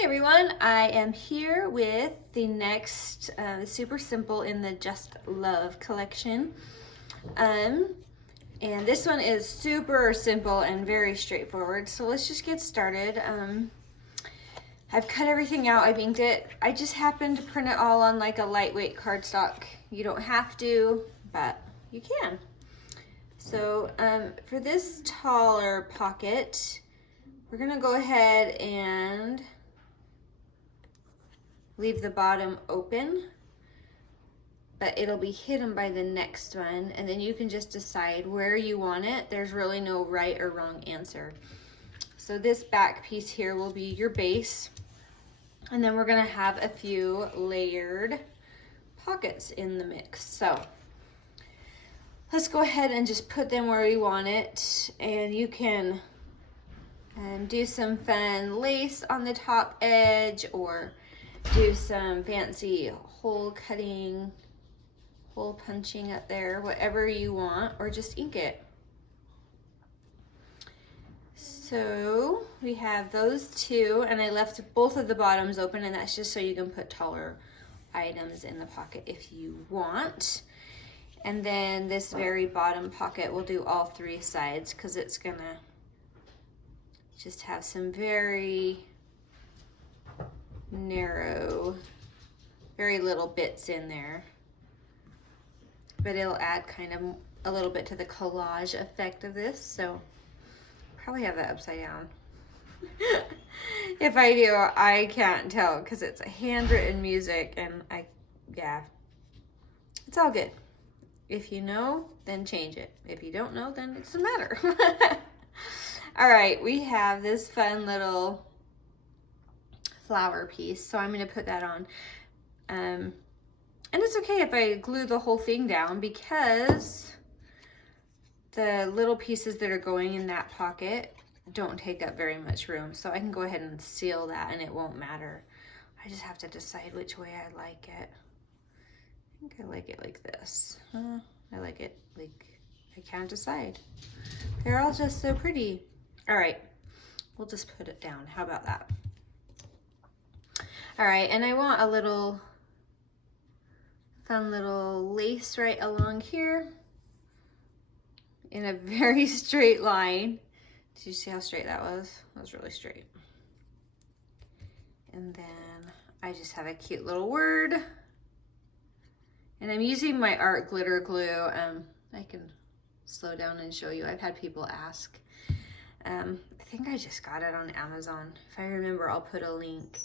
Hey everyone, I am here with the next super simple in the Just Love collection. And this one is super simple and very straightforward. So let's just get started. I've cut everything out, I've inked it. I just happened to print it all on like a lightweight cardstock. You don't have to, but you can. So for this taller pocket, we're gonna go ahead and leave the bottom open, but it'll be hidden by the next one, and then you can just decide where you want it. There's really no right or wrong answer. So this back piece here will be your base, and then we're gonna have a few layered pockets in the mix. So let's go ahead and just put them where we want it, and you can do some fun lace on the top edge, or do some fancy hole cutting, hole punching up there, whatever you want, or just ink it. So we have those two, and I left both of the bottoms open, and that's just so you can put taller items in the pocket if you want. And then this very bottom pocket, we'll do all three sides because it's gonna just have some very narrow, very little bits in there, but it'll add kind of a little bit to the collage effect of this. So probably have that upside down. If I do, I can't tell because it's handwritten music, and yeah, it's all good. If you know, then change it. If you don't know, then it doesn't matter. All right, we have this fun little flower piece, so I'm going to put that on. And it's okay if I glue the whole thing down, because the little pieces that are going in that pocket don't take up very much room, so I can go ahead and seal that and it won't matter. I just have to decide which way I like it. I think I like it like this. I like it like, I can't decide. They're all just so pretty. All right, we'll just put it down. How about that? All right, and I want a little fun little lace right along here in a very straight line. Did you see how straight that was? That was really straight. And then I just have a cute little word. And I'm using my art glitter glue. I can slow down and show you. I've had people ask. I think I just got it on Amazon. If I remember, I'll put a link.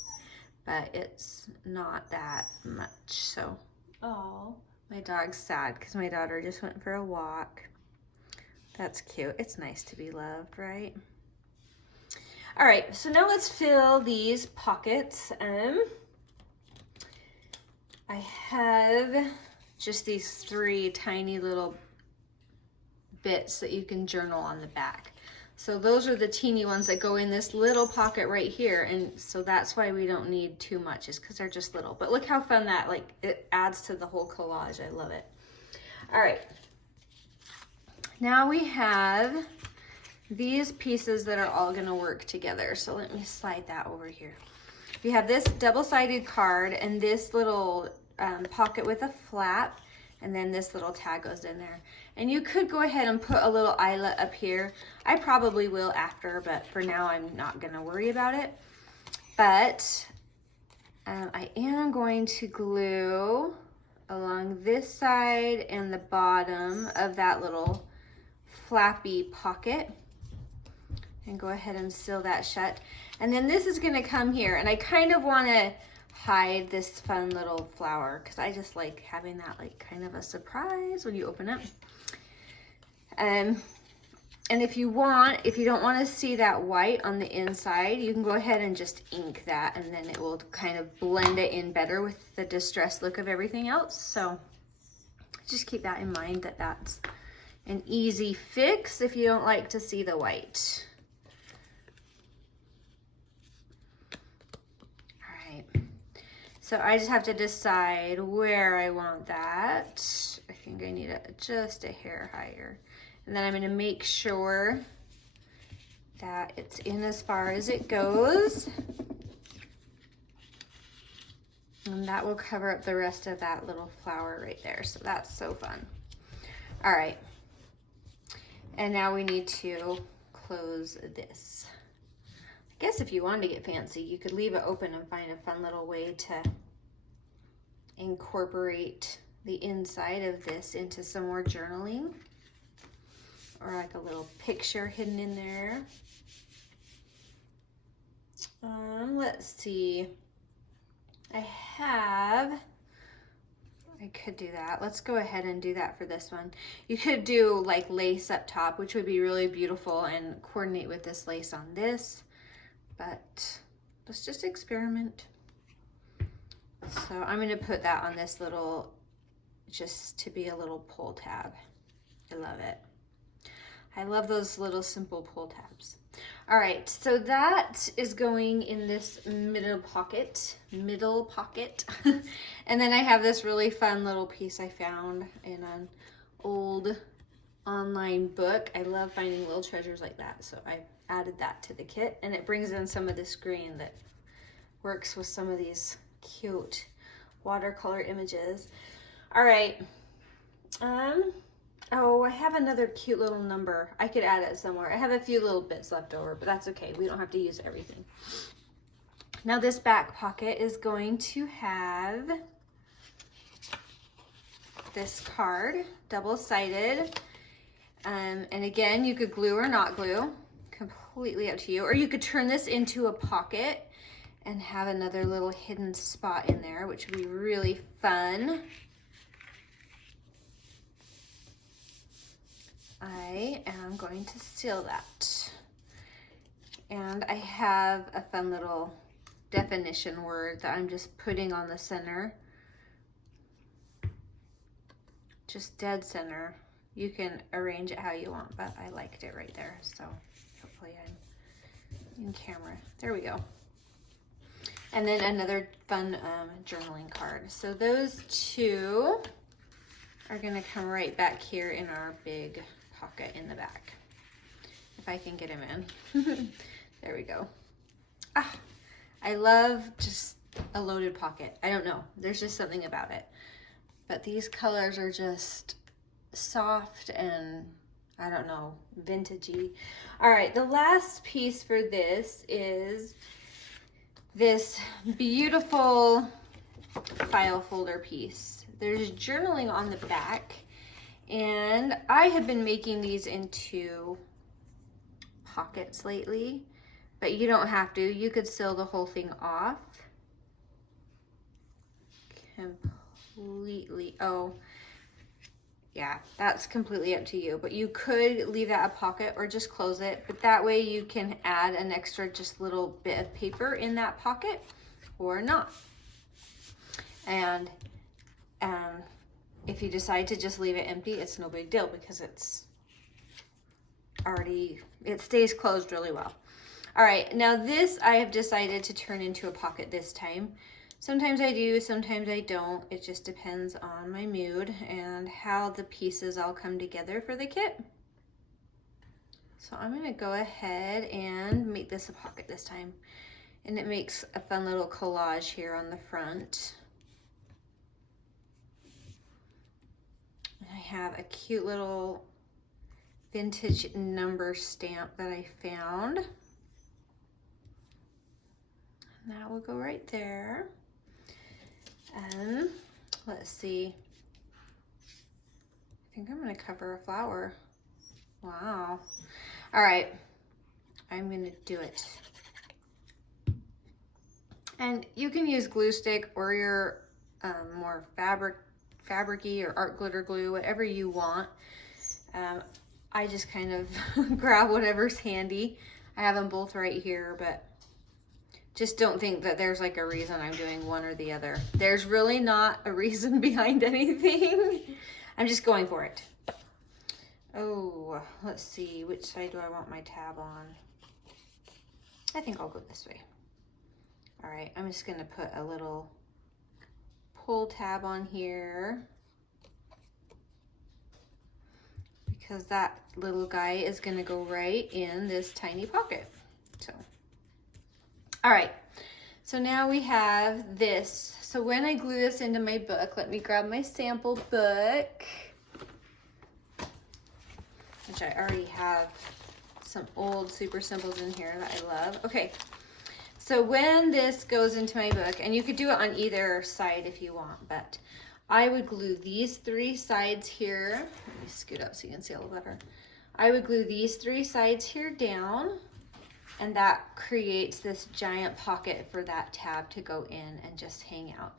But it's not that much, so. Oh, my dog's sad because my daughter just went for a walk. That's cute. It's nice to be loved, right? All right, so now let's fill these pockets. I have just these three tiny little bits that you can journal on the back. So those are the teeny ones that go in this little pocket right here, and so that's why we don't need too much, is because they're just little. But look how fun that, like, it adds to the whole collage. I love it. All right, now we have these pieces that are all gonna work together. So let me slide that over here. We have this double-sided card and this little pocket with a flap, and then this little tag goes in there. And you could go ahead and put a little eyelet up here. I probably will after, but for now I'm not gonna worry about it. But I am going to glue along this side and the bottom of that little flappy pocket, and go ahead and seal that shut. And then this is gonna come here, and I kind of wanna hide this fun little flower because I just like having that like kind of a surprise when you open it. And if you don't want to see that white on the inside, you can go ahead and just ink that, and then it will kind of blend it in better with the distressed look of everything else. So just keep that in mind, that that's an easy fix if you don't like to see the white. So I just have to decide where I want that. I think I need it just a hair higher. And then I'm gonna make sure that it's in as far as it goes. And that will cover up the rest of that little flower right there. So that's so fun. All right. And now we need to close this. I guess if you wanted to get fancy, you could leave it open and find a fun little way to incorporate the inside of this into some more journaling, or like a little picture hidden in there. Let's see. I could do that. Let's go ahead and do that for this one. You could do like lace up top, which would be really beautiful and coordinate with this lace on this, but let's just experiment. So I'm going to put that on this little, just to be a little pull tab. I love it. I love those little simple pull tabs. All right, so that is going in this middle pocket. And then I have this really fun little piece I found in an old online book. I love finding little treasures like that, so I added that to the kit, and it brings in some of this green that works with some of these cute watercolor images. All right. Oh, I have another cute little number. I could add it somewhere. I have a few little bits left over, but that's okay. We don't have to use everything. Now this back pocket is going to have this card, double-sided. And again, you could glue or not glue, completely up to you. Or you could turn this into a pocket and have another little hidden spot in there, which would be really fun. I am going to seal that. And I have a fun little definition word that I'm just putting on the center. Just dead center. You can arrange it how you want, but I liked it right there. So hopefully I'm in camera. There we go. And then another fun journaling card. So those two are gonna come right back here in our big pocket in the back. If I can get them in. There we go. Ah, I love just a loaded pocket. I don't know, there's just something about it. But these colors are just soft and, I don't know, vintagey. All right, the last piece for this is this beautiful file folder piece. There's journaling on the back, and I have been making these into pockets lately, but you don't have to. You could seal the whole thing off completely. Oh, yeah, that's completely up to you, but you could leave that a pocket or just close it, but that way you can add an extra just little bit of paper in that pocket or not. And if you decide to just leave it empty, it's no big deal because it's already, it stays closed really well. All right, now this I have decided to turn into a pocket this time. Sometimes I do, sometimes I don't. It just depends on my mood and how the pieces all come together for the kit. So I'm gonna go ahead and make this a pocket this time. And it makes a fun little collage here on the front. And I have a cute little vintage number stamp that I found. And that will go right there. Let's see. I think I'm gonna cover a flower. Wow. All right, I'm gonna do it. And you can use glue stick or your more fabric-y or art glitter glue, whatever you want. I just kind of grab whatever's handy. I have them both right here, but just don't think that there's like a reason I'm doing one or the other. There's really not a reason behind anything. I'm just going for it. Oh, let's see, which side do I want my tab on? I think I'll go this way. All right, I'm just gonna put a little pull tab on here because that little guy is gonna go right in this tiny pocket. So, all right, so now we have this. So when I glue this into my book, let me grab my sample book, which I already have some old super simples in here that I love. Okay, so when this goes into my book, and you could do it on either side if you want, but I would glue these 3 sides here. Let me scoot up so you can see a little better. I would glue these 3 sides here down, and that creates this giant pocket for that tab to go in and just hang out.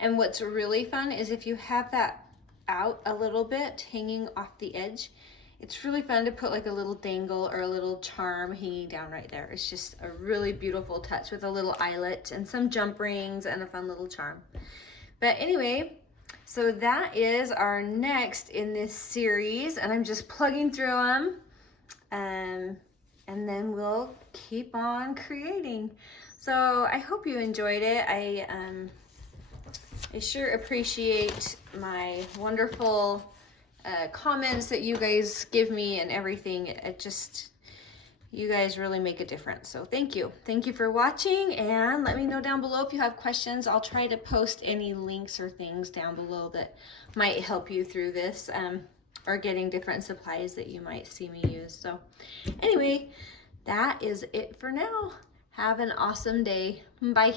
And what's really fun is if you have that out a little bit, hanging off the edge, it's really fun to put like a little dangle or a little charm hanging down right there. It's just a really beautiful touch with a little eyelet and some jump rings and a fun little charm. But anyway, so that is our next in this series, and I'm just plugging through them. And then we'll keep on creating. So I hope you enjoyed it. I sure appreciate my wonderful comments that you guys give me and everything. It just, you guys really make a difference. So thank you. Thank you for watching, and let me know down below if you have questions. I'll try to post any links or things down below that might help you through this, or getting different supplies that you might see me use. So anyway, that is it for now. Have an awesome day. Bye.